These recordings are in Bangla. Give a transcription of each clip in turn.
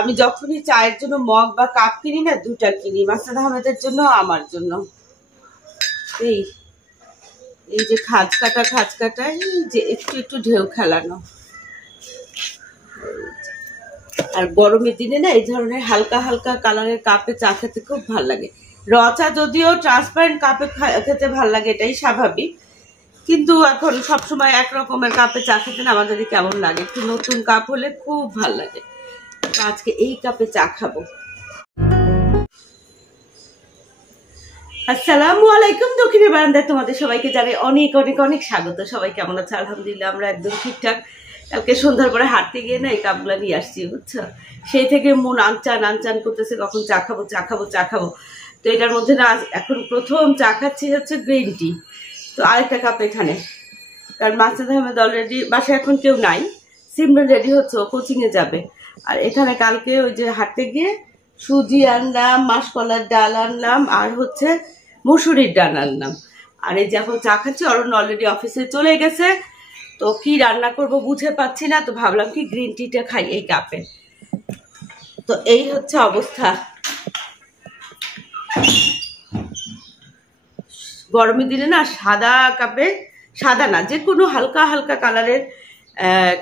আমি যখনই চায়ের জন্য মগ বা কাপ কিনি না, দুটা কিনি, মাসুদ আহমেদের জন্য, আমার জন্য। এই এই যে খাঁজ কাটা, এই যে একটু একটু ঢেউ খেলানো। আর গরমের দিনে না এই ধরনের হালকা হালকা কালারের কাপে চা খেতে খুব ভালো লাগে। র চা যদিও ট্রান্সপারেন্ট কাপে খেতে ভালো লাগে, এটাই স্বাভাবিক, কিন্তু এখন সবসময় একরকমের কাপে চা খেতে না আমাদের কেমন লাগে। একটু নতুন কাপ হলে খুব ভালো লাগে। আজকে এই কাপে চা খাবো। আসসালামু আলাইকুম। দক্ষিণের বারান্দায় তোমাদের সবাইকে জানাই অনেক অনেক অনেক স্বাগত। সবাই কেমন আছে? আলহামদুলিল্লাহ আমরা একদম ঠিকঠাক। কালকে সন্ধ্যার পরে হাঁটতে গিয়ে না এই কাপগুলা নিয়ে আসছি, বুঝছো? সেই থেকে মন আনচান করতেছে, কখন চা খাবো। তো এটার মধ্যে না এখন প্রথম চা খাচ্ছি হচ্ছে গ্রিন টি। তো আরেকটা কাপ এখানে, কারণ মাসুদ আহমেদ অলরেডি বাসায় এখন কেউ নাই, সিমরান রেডি হচ্ছে, ও কোচিংয়ে যাবে। আর এখানে কালকে ওই যে হাঁটতে গিয়ে সুজি আনলাম, মাসকলার ডাল আনলাম, আর হচ্ছে মুসুরির ডাল আনলাম। আর এই যে এখন চা খাচ্ছি। অরুণ অলরেডি অফিসে চলে গেছে, তো কি রান্না করব বুঝে পাচ্ছি না, তো ভাবলাম কি গ্রিন টিটা খাই এই কাপে। তো এই হচ্ছে অবস্থা। গরমের দিনে না সাদা কাপে, সাদা না যে কোনো হালকা হালকা কালারের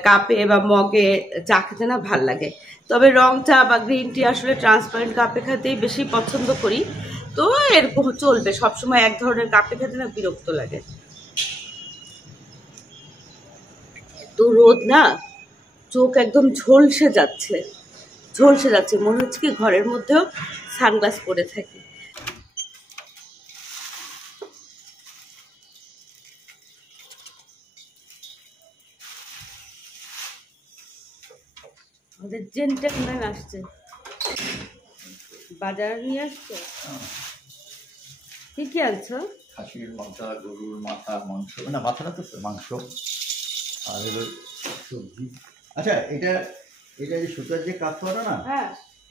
কাপে বা মগে চা খেতে না ভাল লাগে। তবে রং চা বা গ্রিন টি আসলে ট্রান্সপারেন্ট কাপে খেতেই বেশি পছন্দ করি। তো এরকম চলবে, সবসময় এক ধরনের কাপে খেতে না বিরক্ত লাগে। তো রোদ না, চোখ একদম ঝলসে যাচ্ছে, মনে হচ্ছে কি ঘরের মধ্যেও সানগ্লাস পরে থাকি। আমাদের জেন্টেলম্যান আসছে, বাজার নিয়ে আসছে। কি আনছো? খাসির মাথা, গরুর মাথা, মাংস, না মাথা না তো মাংস, আর হলো সবজি। আচ্ছা, এটা যে সুতার যে কাজ করা না, হ্যাঁ,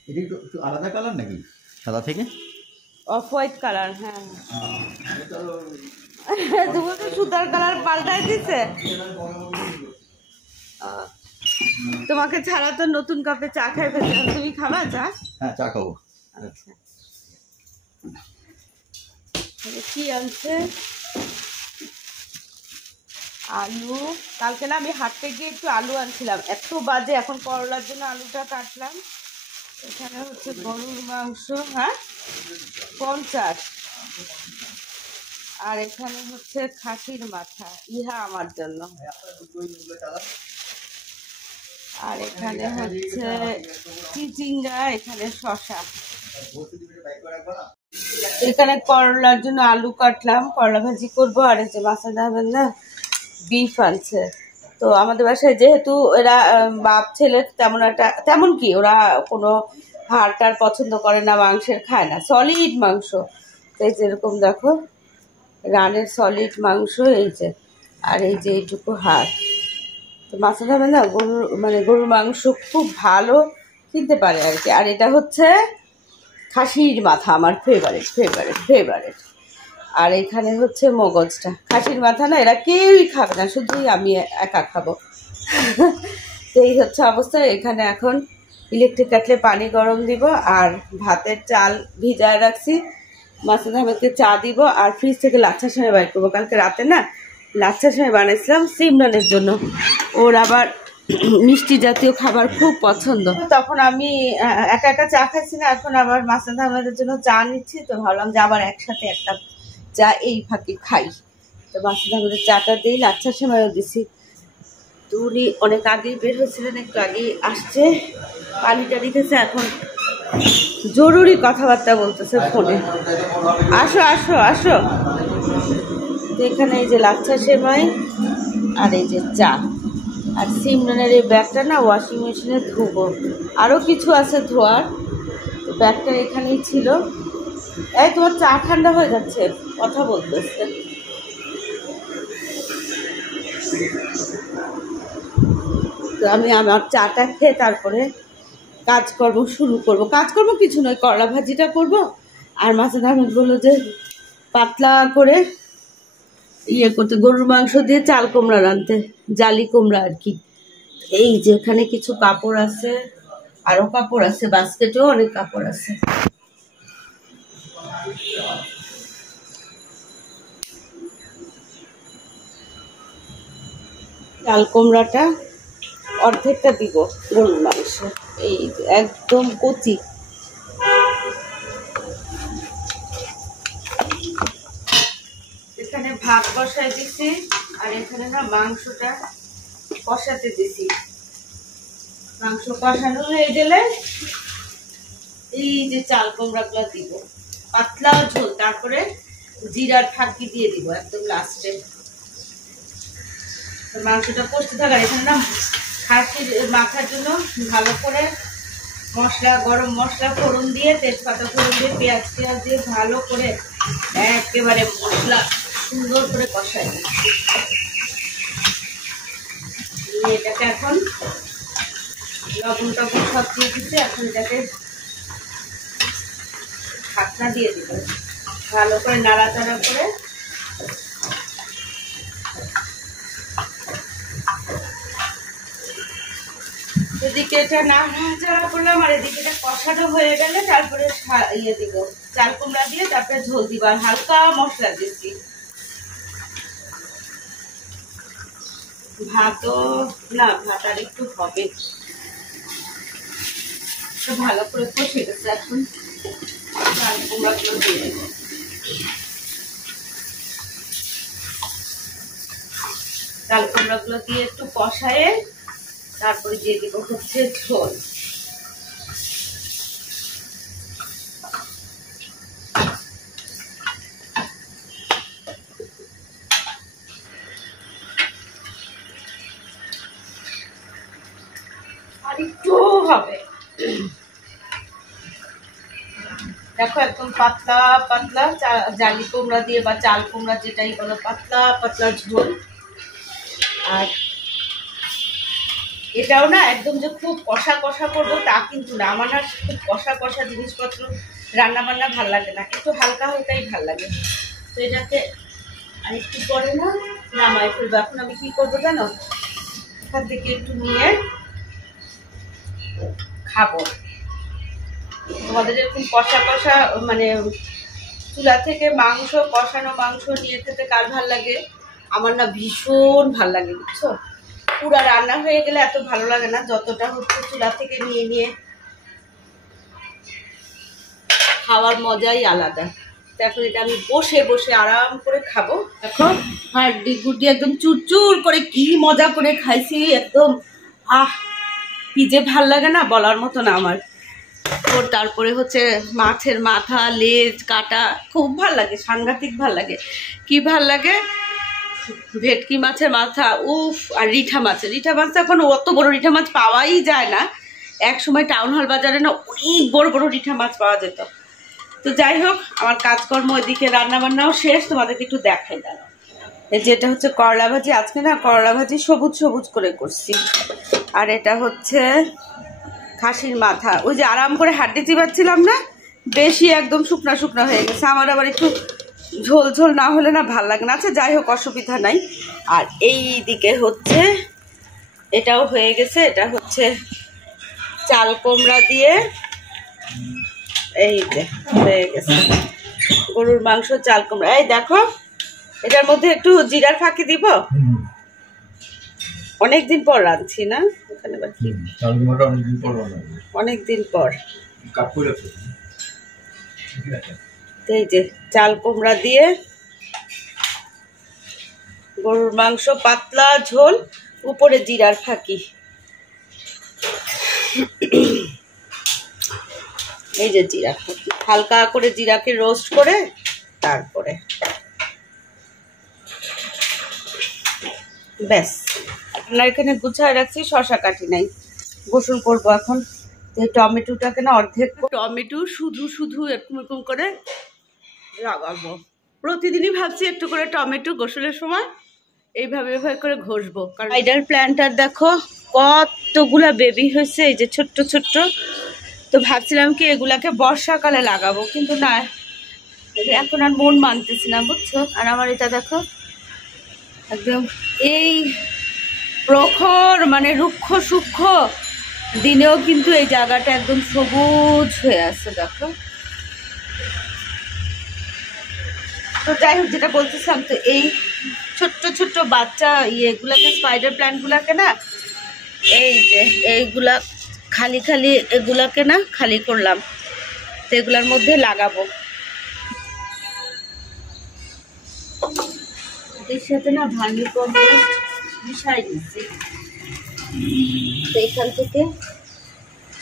এটা একটু আলাদা কালার নাকি সাদা থেকে? Off white colour. হ্যাঁ, তোমাকে সুতার কালার পাল্টাই দিছে। তোমাকে ছাড়া তো নতুন কাপে চা খাই ফেলতে। তুমি খাবা চা? হ্যাঁ, চা খাবো। আচ্ছা, কি আনছে? আলু। কালকে না আমি হাঁটতে গিয়ে একটু আলু আনছিলাম, এত বাজে। এখন করলার জন্য আলুটা কাটলাম। এখানে হচ্ছে গরুর মাংস, হ্যাঁ 50। আর এখানে হচ্ছে খাসির মাথা, ইহা আমার জন্য। আর এখানে হচ্ছে চিচিঙ্গা, এখানে শসা। এখানে করলার জন্য আলু কাটলাম, করলা ভাজি করবো। আর এই যে মাসুদ আহমেদ না বিফ আনছে। তো আমাদের বাসায় যেহেতু এরা বাপ ছেলে তেমন কি ওরা কোনো হাড়টার পছন্দ করে না, মাংসের খায় না, সলিড মাংস। এই যেরকম দেখো রানের সলিড মাংস, এই যে, আর এই যে এইটুকু হাড়। তো মাসুদ আহমেদ না গরুর মাংস খুব ভালো কিনতে পারে আর কি। আর এটা হচ্ছে খাসির মাথা, আমার ফেভারিট। আর এখানে হচ্ছে মগজটা। খাসির মাথা না এরা কেউই খাবে না, শুধুই আমি একা খাবো। তো এই হচ্ছে অবস্থা। এখানে এখন ইলেকট্রিক কাটলে পানি গরম দিব, আর ভাতের চাল ভিজায় রাখছি। মাসুদ আহমেদকে চা দিব, আর ফ্রিজ থেকে লাচ্ছা সেমাই বাইর করবো। কালকে রাতে না লাচ্ছা সেমাই বানিয়েছিলাম সিমরানের জন্য, ওর আবার মিষ্টি জাতীয় খাবার খুব পছন্দ। তখন আমি একা চা খাইছি না, এখন আবার মাসুদ আহমেদের জন্য চা নিচ্ছি। তো ভাবলাম যে আবার একসাথে একটা চা এই ফাঁকে খাই। তো মাসুদ আহমেদের চাটা দিই, লাচ্ছা সেমাইও দিছি। তো উনি অনেক আগেই বের হয়েছিলেন, একটু আগেই আসছে, পানিটা রেখেছে। এখন জরুরি কথাবার্তা বলতেছে ফোনে। আসো। তো এখানে এই যে লাচ্ছা সেমাই, আর এই যে চা, আর সিমরানের এই ব্যাগটা না ওয়াশিং মেশিনে ধুবো। আরও কিছু আছে ধোয়ার, তো ব্যাগটা এখানেই ছিল। এই তোমার চা ঠান্ডা হয়ে যাচ্ছে, কথা বলতেছে। তো আমি আমার চাটা খেয়ে তারপরে কাজকর্ম শুরু করব। কাজকর্ম কিছু নয়, করলা ভাজিটা করব। আর মাসুদ আহমেদ বললো যে পাতলা করে করতে, গরুর মাংস দিয়ে চাল কুমড়া রাঁধতে, জালি কুমড়া আর কি। এই যে এখানে কিছু কাপড় আছে, আরো কাপড় আছে, বাস্কেটেও অনেক কাপড় আছে। চাল কুমড়াটা অর্ধেকটা দিব গরুর মাংস, এই একদম কচি। এখানে ভাত বসায় দিছি, আর এখানে না মাংসটা কষাতে দিছি। মাংস কষানো হয়ে গেলে এই যে চাল কুমড়া গুলা দিব, পাতলা ঝোল, তারপরে জিরার ফাঁকি দিয়ে দিব একদম লাস্টে। মাংসটা কষতে থাকার এখানে না খাসির মাখার জন্য ভালো করে মশলা, গরম মশলা ফোড়ন দিয়ে, তেজপাতা ফোড়ন দিয়ে, পেঁয়াজ দিয়ে ভালো করে একেবারে মশলা সুন্দর করে কষাই দিচ্ছি। এটাকে এখন লবণ টবণ সব দিয়ে দিচ্ছে। এখন এটাকে ঢাকনা দিয়ে দিব, ভালো করে নাড়াচাড়া করে। এদিকে এটা নাড়াচাড়া করলাম, আর এদিকে এটা কষানো হয়ে গেলে তারপরে ইয়ে দিব, চাল কুমড়া দিয়ে তারপরে ঝোল দিব, আর হালকা মশলা দিচ্ছি। ভাতও না, ভাত আর একটু হবে। ভালো করে কষে গেছে, এখন চাল কুমড়া গুলো দিয়ে দেব। চাল কুমড়া গুলো দিয়ে একটু কষায়ে তারপরে দিয়ে দিব হচ্ছে ঝোল। আর একটু হবে, দেখো একদম পাতলা পাতলা জালি কুমড়া দিয়ে বা চাল কুমড়া যেটাই বলো, পাতলা পাতলা ঝোল। আর এটাও না একদম যে খুব কষা কষা করবো তা কিন্তু না, আমার না খুব কষা কষা জিনিসপত্র রান্না বান্না ভাল লাগে না, একটু হালকা হালকাই ভাল লাগে। তো এটাকে আর একটু পরে না নামাই ফেলবো। এখন আমি কি করবো জানো, এখান থেকে একটু নিয়ে খাবো। তোমাদের এরকম কষা কষা মানে চুলা থেকে মাংস, কষানো মাংস নিয়ে খেতে কার ভাল লাগে? আমার না ভীষণ ভাল লাগে, বুঝছো। পুরা রান্না হয়ে গেলে এত ভালো লাগে না, যতটা হচ্ছে চুলা থেকে নিয়ে নিয়ে খাওয়ার মজাই আলাদা। এখন এটা আমি বসে বসে আরাম করে খাবো। দেখো হাড্ডি গুড্ডি একদম চুরচুর করে কি মজা করে খাইছি একদম। কি যে ভাল লাগে না, বলার মতো না আমার। তারপরে হচ্ছে মাছের মাথা, লেজ, কাটা খুব ভাল লাগে, সাংঘাতিক ভাল লাগে। কি ভাল লাগে, ভেটকি মাছের মাথা, উফ। আর রিঠা মাছ এখন অত বড় রিঠা মাছ পাওয়াই যায় না। এক সময় টাউন হল বাজারে না অনেক বড় বড় রিঠা মাছ পাওয়া যেত। তো যাই হোক, আমার কাজকর্ম এদিকে রান্না বান্নাও শেষ, তোমাদেরকে একটু দেখাই দাঁড়াও। যেটা হচ্ছে করলা ভাজি, আজকে না করলা ভাজি সবুজ সবুজ করে করছি। আর এটা হচ্ছে খাসির মাথা, ওই যে আরাম করে হাড্ডি চিবাচ্ছিলাম না, বেশি একদম শুকনা শুকনা হয়ে গেছে। আমার আবার একটু ঝোল ঝোল না হলে না ভাল লাগে না। আচ্ছা যাই হোক, অসুবিধা নাই। আর এই দিকে হচ্ছে এটাও হয়ে গেছে, এটা হচ্ছে চাল কুমড়া দিয়ে এই যে হয়ে গেছে গরুর মাংস, চাল কুমড়া। এই দেখো, এটার মধ্যে একটু জিরার ফাঁকি দিব। অনেকদিন পর রাঁধছি না, ওখানে অনেকদিন পর। এই যে চাল কুমড়া দিয়ে গরুর মাংস, পাতলা ঝোল, উপরে জিরার ফাঁকি। এই যে জিরা ফাঁকি, হালকা করে জিরাকে রোস্ট করে তারপরে ব্যাস। আমরা এখানে গুছায় রাখছি, শশা কাটি নাই, গোসল করবো এখন। টমেটোটাকে না অর্ধেক, টমেটো শুধু শুধু এরকম এরকম করে লাগাবো। প্রতিদিনই ভাবছি একটু করে টমেটো গোসলের সময় এইভাবে এভাবে করে ঘষবো। কারণ স্পাইডার প্ল্যান্টার দেখো কতগুলা বেবি হয়েছে, এই যে ছোট্ট ছোট্ট। তো ভাবছিলাম কি এগুলাকে বর্ষাকালে লাগাবো, কিন্তু না, এখন আর মন মানতেছি না, বুঝছো। আর আমার এটা দেখো একদম এই প্রখর মানে রুক্ষ সূক্ষ্ম দিনেও কিন্তু এই জায়গাটা একদম সবুজ হয়ে আছে, দেখো। তো যাই হোক, যেটা বলতেছিলাম, তো এই ছোট্ট ছোট্ট বাচ্চা ইয়েগুলাকে, স্পাইডার প্ল্যান্টগুলাকে না, এই যে এইগুলা খালি খালি এগুলাকে না খালি করলাম, তো এগুলার মধ্যে লাগাবো। এর সাথে না ভার্মি কম্পোস্ট মিশাই দিচ্ছি। তো এখান থেকে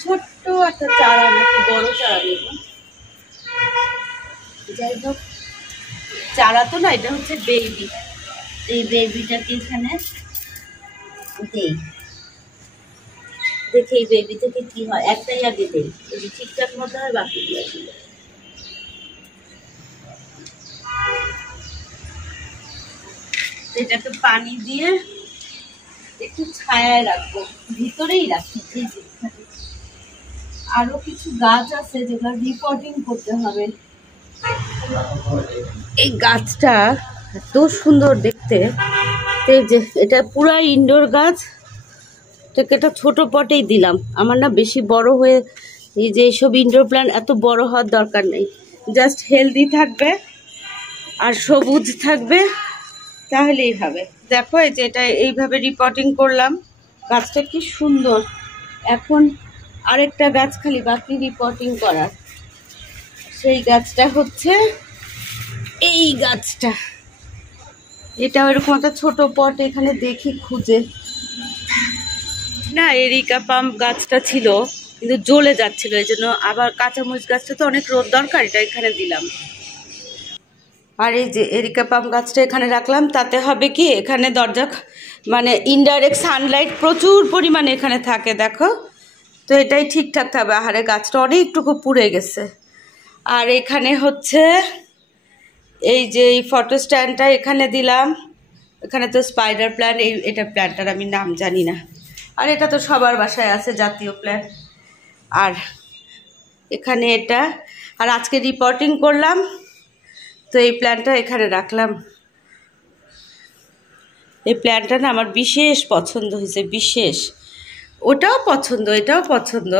ছোট্ট একটা চারা, নাকি বড় চারা নেব, যাই হোক চারা তো না, এটা হচ্ছে বেবি। এই বেবিটাকে এখানে দেই, দেখি এই বেবি থেকে কি হয়। একটাই আগে দেই, যদি ঠিকঠাক মতো হয় বাকিগুলো দিই। এটাকে পানি দিয়ে একটু ছায়ায় রাখবো, ভিতরেই রাখি। এই যে আরো কিছু গাছ আছে যেগুলো রিপোর্টিং করতে হবে। এই গাছটা এত সুন্দর দেখতে, এই যে এটা পুরা ইনডোর গাছ, এটাকে একটা ছোট পটেই দিলাম। আমার না বেশি বড় হয়ে, এই যে এইসব ইনডোর প্ল্যান্ট এত বড় হওয়ার দরকার নেই, জাস্ট হেলদি থাকবে আর সবুজ থাকবে, তাহলেই হবে। দেখো এই যে এটা এইভাবে রিপোর্টিং করলাম, গাছটা কি সুন্দর। এখন আরেকটা গাছ খালি বাকি রিপোর্টিং করার, সেই গাছটা হচ্ছে এই গাছটা। এটা ওইরকম একটা ছোট পট এখানে দেখি খুঁজে না, এরিকা পাম গাছটা ছিল কিন্তু জ্বলে যাচ্ছিল, এই জন্য আবার কাঁচামরিচ গাছটা তো অনেক রোদ দরকার, এটা এখানে দিলাম। আর এই যে এরিকা পাম গাছটা এখানে রাখলাম, তাতে হবে কি এখানে দরজা মানে ইনডাইরেক্ট সানলাইট প্রচুর পরিমাণে এখানে থাকে, দেখো। তো এটাই ঠিকঠাক থাকবে। আহারে গাছটা অনেকটুকু পুড়ে গেছে। আর এখানে হচ্ছে এই যে এই ফটো স্ট্যান্ডটা এখানে দিলাম, এখানে তো স্পাইডার প্ল্যান্ট, এটা প্ল্যান্টটার আমি নাম জানি না, আর এটা তো সবার বাসায় আছে জাতীয় প্ল্যান্ট। আর এখানে এটা, আর আজকে রিপোর্টিং করলাম, তো এই প্ল্যান্টটা এখানে রাখলাম। এই প্ল্যান্টটা না আমার বিশেষ পছন্দ হয়েছে, বিশেষ। ওটাও পছন্দ, এটাও পছন্দ।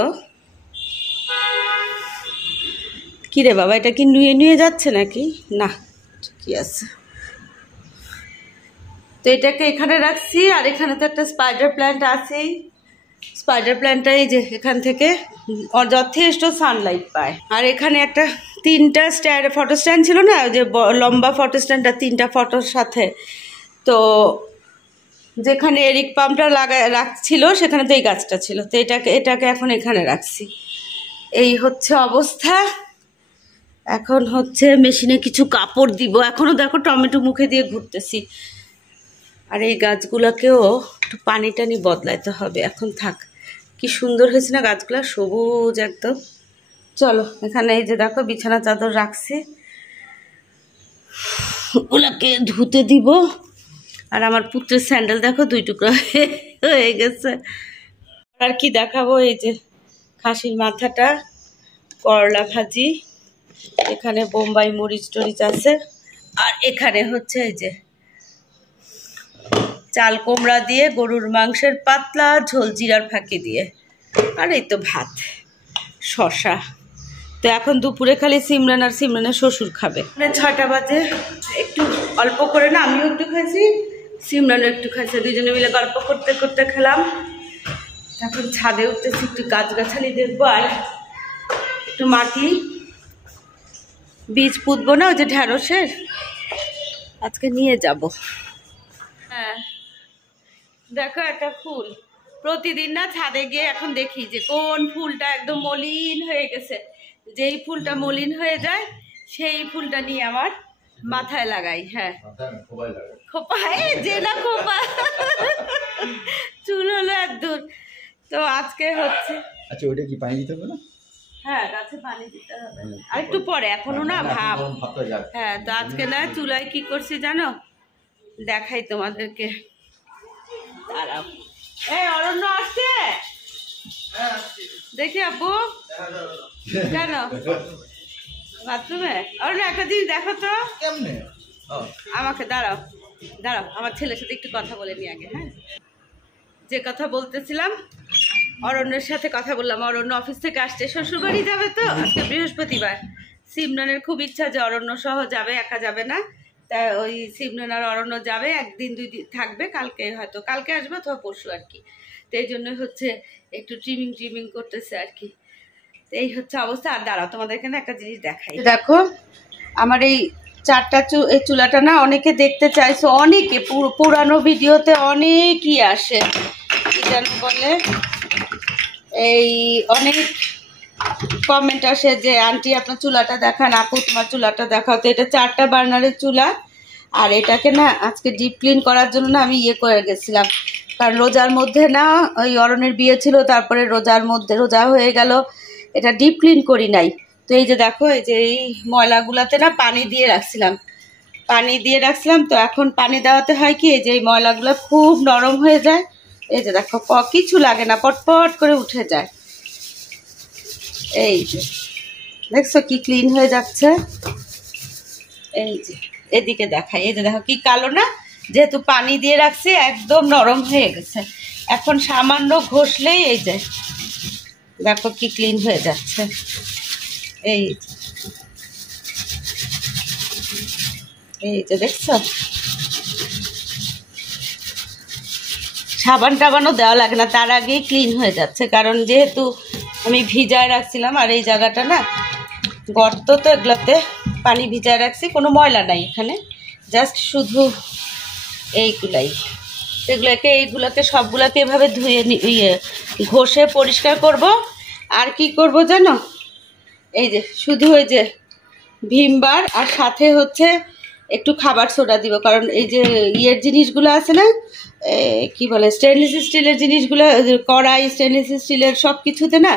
কি রে বাবা, এটা কি নুয়ে নুয়ে যাচ্ছে নাকি? না, ঠিকই আছে। তো এটাকে এখানে রাখছি। আর এখানে তো একটা স্পাইডার প্ল্যান্ট আছেই। স্পাইডার প্ল্যান্টটা এই যে এখান থেকে যথেষ্ট সানলাইট পায়। আর এখানে একটা 3টা ফটো স্ট্যান্ড ছিল না, যে লম্বা ফটো স্ট্যান্ডটা 3টা ফটোর সাথে, তো যেখানে এরিক পামটা রাখছিল সেখানে তো এই গাছটা ছিল, তো এটাকে এখন এখানে রাখছি। এই হচ্ছে অবস্থা। এখন হচ্ছে মেশিনে কিছু কাপড় দিব। এখনও দেখো টমেটো মুখে দিয়ে ঘুরতেছি। আর এই গাছগুলোকেও একটু পানি টানি বদলাইতে হবে। এখন থাক, কি সুন্দর হয়েছে না গাছগুলো, সবুজ একদম। চলো, এখানে এই যে দেখো বিছানা চাদর রাখছি, ওগুলাকে ধুতে দিব। আর আমার পুত্রের স্যান্ডেল দেখো 2 টুকরা হয়ে গেছে। আর কি দেখাবো, এই যে খাসির মাথাটা, করলা ভাজি, এখানে বোম্বাই মরিচ টরিচ আছে, আর এখানে হচ্ছে এই যে চাল কুমড়া দিয়ে গরুর মাংসের পাতলা ঝোল জিরার ফাঁকি দিয়ে, আর এই তো ভাত, শশা। তো এখন দুপুরে খালি সিমরান আর সিমরানের শ্বশুর খাবে। 6টা বাজে, একটু অল্প করে না, আমিও একটু খাইছি, সিমরানও একটু খাইছে, দুজনে মিলে গল্প করতে করতে খেলাম। এখন ছাদে উঠতেছি, একটু গাছগাছালি দেখবো, আর একটু মাটি বীজ পুঁতবো না, ওই যে ঢ্যাঁড়সের, আজকে নিয়ে যাব। হ্যাঁ দেখো একটা ফুল, প্রতিদিন না ছাদে গিয়ে এখন দেখি যে কোন ফুলটা একদম মলিন হয়ে গেছে। যেই ফুলটা মলিন হয়ে যায় সেই ফুলটা নিয়ে আমার মাথায় লাগাই। হ্যাঁ, খোপায় যে না খোপা চুল হলো একদূর। তো আজকে হচ্ছে, আচ্ছা ওইটা কি পানি দিতে হবে না? হ্যাঁ, গাছে পানি দিতে হবে আর একটু পরে, এখনো না ভাব। হ্যাঁ, তো আজকে না চুলায় কি করছি জানো, দেখাই তোমাদেরকে, দাঁড়াও। এই অরণ্য আসছে, দেখি আব্বু, কেন বাথরুমে? অরণ্য একটা জিনিস দেখো তো, আমাকে দাঁড়াও দাঁড়াও, আমার ছেলের সাথে একটু কথা বলে নি আগে। হ্যাঁ, যে কথা বলতেছিলাম, অরণ্যের সাথে কথা বললাম। অরণ্য অফিস থেকে আসছে, শ্বশুরবাড়ি যাবে তো আজকে বৃহস্পতিবার। সিমরনের খুব ইচ্ছা যে অরণ্য সহ যাবে, একা যাবে না। তা ওই সিমরন আর অরণ্য যাবে, একদিন 2 দিন থাকবে, কালকে হয়তো কালকে আসবে অথবা পরশু আর কি। তো এই জন্য হচ্ছে একটু ট্রিমিং করতেছে আর কি। এই হচ্ছে অবস্থা। আর দাঁড়াও তোমাদের এখানে একটা জিনিস দেখাই। দেখো আমার এই 4টা এই চুলাটা না অনেকে দেখতে চাইছে, অনেকে পুরানো ভিডিওতে অনেকই আসে, কি যেন বলে, এই অনেক কমেন্ট আসে যে আন্টি আপনার চুলাটা দেখান, আপু তোমার চুলাটা দেখাও। তো এটা 4টা বার্নারের চুলা। আর এটাকে না আজকে ডিপ ক্লিন করার জন্য না আমি করে গেছিলাম, কারণ রোজার মধ্যে না ওই অরণের বিয়ে ছিল, তারপরে রোজার মধ্যে রোজা হয়ে গেল, এটা ডিপ ক্লিন করি নাই। তো এই যে দেখো এই যে এই ময়লাগুলাতে না পানি দিয়ে রাখছিলাম। তো এখন পানি দেওয়াতে হয় কি, এই যে এই ময়লাগুলো খুব নরম হয়ে যায়। এই যে দেখো কিছু লাগে না, পটপট করে উঠে যায়। এই যে দেখছো কি ক্লিন হয়ে যাচ্ছে। এই যে এদিকে দেখাই, এই যে দেখো কি কালো না, যেহেতু পানি দিয়ে রাখছি একদম নরম হয়ে গেছে। এখন সামান্য ঘষলেই এই যে দেখো কি ক্লিন হয়ে যাচ্ছে। এই যে দেখছো, সাবান টাবানও দেওয়া লাগে না, তার আগেই ক্লিন হয়ে যাচ্ছে। কারণ যেহেতু আমি ভিজায় রাখছিলাম, আর এই জায়গাটা না গর্ত, তো এগুলোতে পানি ভিজায় রাখছি, কোনো ময়লা নাই এখানে, জাস্ট শুধু এইগুলোকে সবগুলোকে এভাবে ধুয়ে ঘষে পরিষ্কার করব। আর কি করব জানো, এই যে শুধু ওই যে ভিমবার আর সাথে হচ্ছে একটু খাবার সোডা দিব। কারণ এই যে জিনিসগুলো আছে না, কি বলে, স্টেনলেস স্টিলের জিনিসগুলো, কড়াই, স্টেনলেস স্টিলের সব কিছুতে না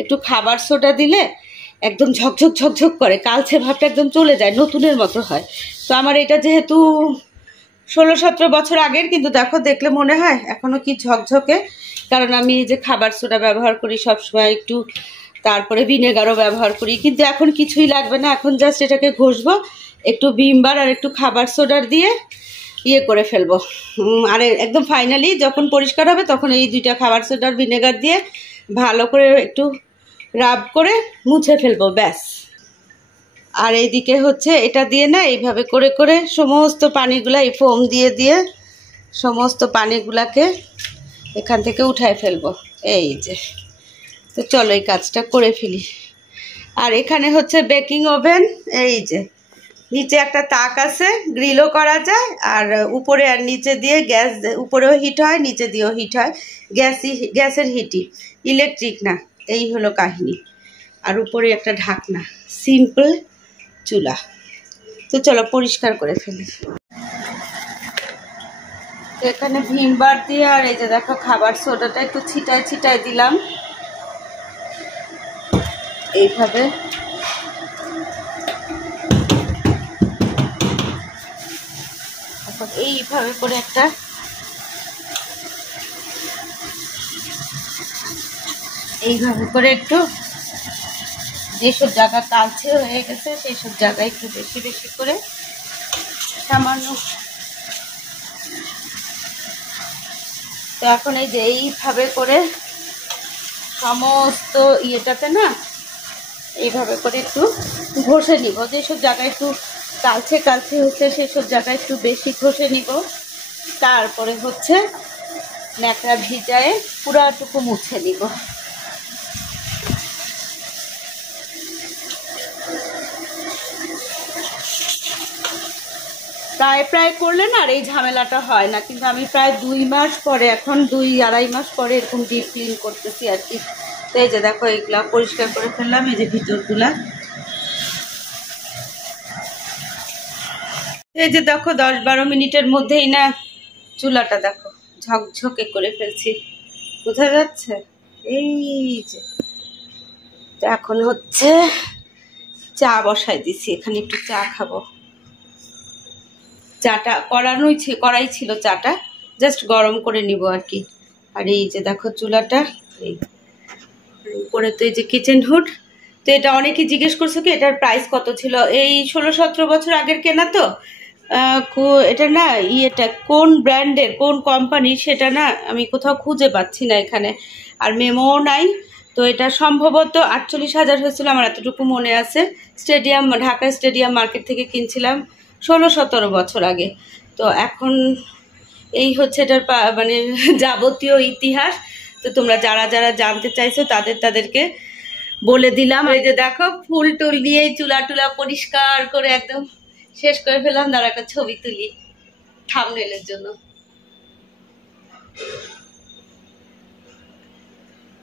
একটু খাবার সোডা দিলে একদম ঝকঝক করে, কালচে ভাবটা একদম চলে যায়, নতুনের মতো হয়। তো আমার এটা যেহেতু 16-17 বছর আগের, কিন্তু দেখলে মনে হয় এখনো কি ঝকঝকে, কারণ আমি এই যে খাবার সোডা ব্যবহার করি সবসময় একটু, তারপরে ভিনেগারও ব্যবহার করি। কিন্তু এখন কিছুই লাগবে না, এখন জাস্ট এটাকে ঘষবো, একটু ভিমবার আর একটু খাবার সোডার দিয়ে করে ফেলবো। আর একদম ফাইনালি যখন পরিষ্কার হবে তখন এই 2টা খাবার সোডার ভিনেগার দিয়ে ভালো করে একটু রাব করে মুছে ফেলবো, ব্যাস। আর এইদিকে হচ্ছে এটা দিয়ে না এইভাবে করে করে সমস্ত পানিগুলা, এই ফোম দিয়ে সমস্ত পানিগুলাকে এখান থেকে উঠায় ফেলবো। এই যে, তো চলো এই কাজটা করে ফেলি। আর এখানে হচ্ছে বেকিং ওভেন, এই যে নিচে একটা তাক আছে, গ্রিলও করা যায়, আর উপরে আর নিচে দিয়ে গ্যাস, উপরেও হিট হয়, নিচে দিয়েও হিট হয়, গ্যাসের হিটই, ইলেকট্রিক না। এই হলো কাহিনী। আর উপরে একটা ঢাকনা, সিম্পল চুলা। তো চলো পরিষ্কার করে ফেলি। তো এখানে ভিমবার দিয়ে আর এই যে দেখো খাবার সোডাটা একটু ছিটায় দিলাম এইভাবে। এইভাবে করে একটা এইভাবে করে একটু যেসব জায়গা কালচে হয়ে গেছে সেই সব জায়গায় একটু বেশি করে সামান্য। তো এখন এই যে এইভাবে করে সমস্ত ইয়েটাতে না এইভাবে করে একটু ঘষে নিব, যেসব জায়গায় একটু কালচে হচ্ছে সেসব জায়গায় একটু বেশি ঘষে নিব। তারপরে হচ্ছে ন্যাকড়া ভিজায়ে পুরাটুকু মুছে নিব। প্রায় করলে না আর এই ঝামেলাটা হয় না, কিন্তু আমি প্রায় 2 মাস পরে, এখন 2-2.5 মাস পরে এরকম ডিপ ক্লিন করতেছি আর কি। তো এই যে দেখো এইগুলা পরিষ্কার করে ফেললাম, এই যে ভিতরগুলা। এই যে দেখো 10-12 মিনিটের মধ্যেই না চুলাটা দেখো ঝকঝকে করে ফেলছি, বোঝা যাচ্ছে। এই যে এখন হচ্ছে চা বসাই দিছি, এখানে একটু চা খাবো। চাটা কড়াই ছিল, চাটা জাস্ট গরম করে নিব আর কি। আর এই যে দেখো চুলাটা, এই উপরে তো এই যে কিচেন হুড। তো এটা অনেকে জিজ্ঞেস করছে কি এটার প্রাইস কত ছিল, এই 16-17 বছর আগের কেনা, তো এটা না ইয়েটা কোন ব্র্যান্ডের কোন কোম্পানির সেটা না আমি কোথাও খুঁজে পাচ্ছি না এখানে, আর মেমোও নাই। তো এটা সম্ভবত 48,000 হয়েছিল, আমার এতটুকু মনে আছে। স্টেডিয়াম, ঢাকা স্টেডিয়াম মার্কেট থেকে কিনছিলাম 16-17 বছর আগে। তো এখন এই হচ্ছে এটার মানে যাবতীয় ইতিহাস। তো তোমরা যারা যারা জানতে চাইছো তাদেরকে বলে দিলাম। এই যে দেখো ফুল টুল দিয়ে চুলা টুলা পরিষ্কার করে একদম শেষ করে ফেলাম। দাঁড়া একটা ছবি তুলি থাম্বনেলের জন্য।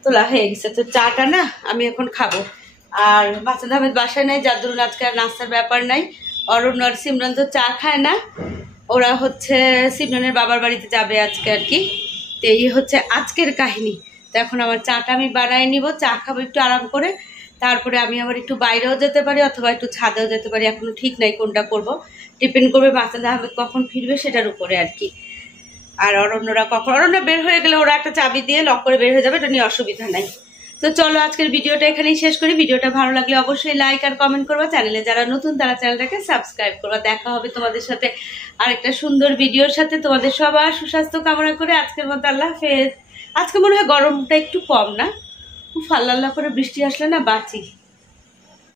তোলা হয়ে গেছে। তো চাটা না আমি এখন খাবো। আর মাসুদ আহমেদ বাসায় নাই, যার দরুন আজকে আর নাস্তার ব্যাপার নাই। অরণ্য আর সিমরান তো চা খায় না, ওরা হচ্ছে সিমরানের বাবার বাড়িতে যাবে আজকে আর কি। তো এই হচ্ছে আজকের কাহিনী। তো এখন আমার চাটা আমি বানাই নিব, চা খাবো একটু আরাম করে। তারপরে আমি আবার একটু বাইরেও যেতে পারি অথবা একটু ছাদেও যেতে পারি, এখনো ঠিক নাই কোনটা করব। ডিপেন্ড করবে মাসুদ আহমেদ কখন ফিরবে সেটার উপরে আর কি। আর অরণ্যরা কখন, অরণ্য বের হয়ে গেলে ওরা একটা চাবি দিয়ে লক করে বের হয়ে যাবে, এটা নিয়ে অসুবিধা নাই। তো চলো আজকের ভিডিওটা এখানেই শেষ করি। ভিডিওটা ভালো লাগলে অবশ্যই লাইক আর কমেন্ট করবা, চ্যানেলে যারা নতুন তারা চ্যানেলটাকে সাবস্ক্রাইব করবা। দেখা হবে তোমাদের সাথে আরেকটা সুন্দর ভিডিওর সাথে। তোমাদের সবার সুস্বাস্থ্য কামনা করে আজকের মতো আল্লাহ হাফেজ। আজকে মনে হয় গরমটা একটু কম না, খুব আল্লাহ করে বৃষ্টি আসলে না বাঁচি।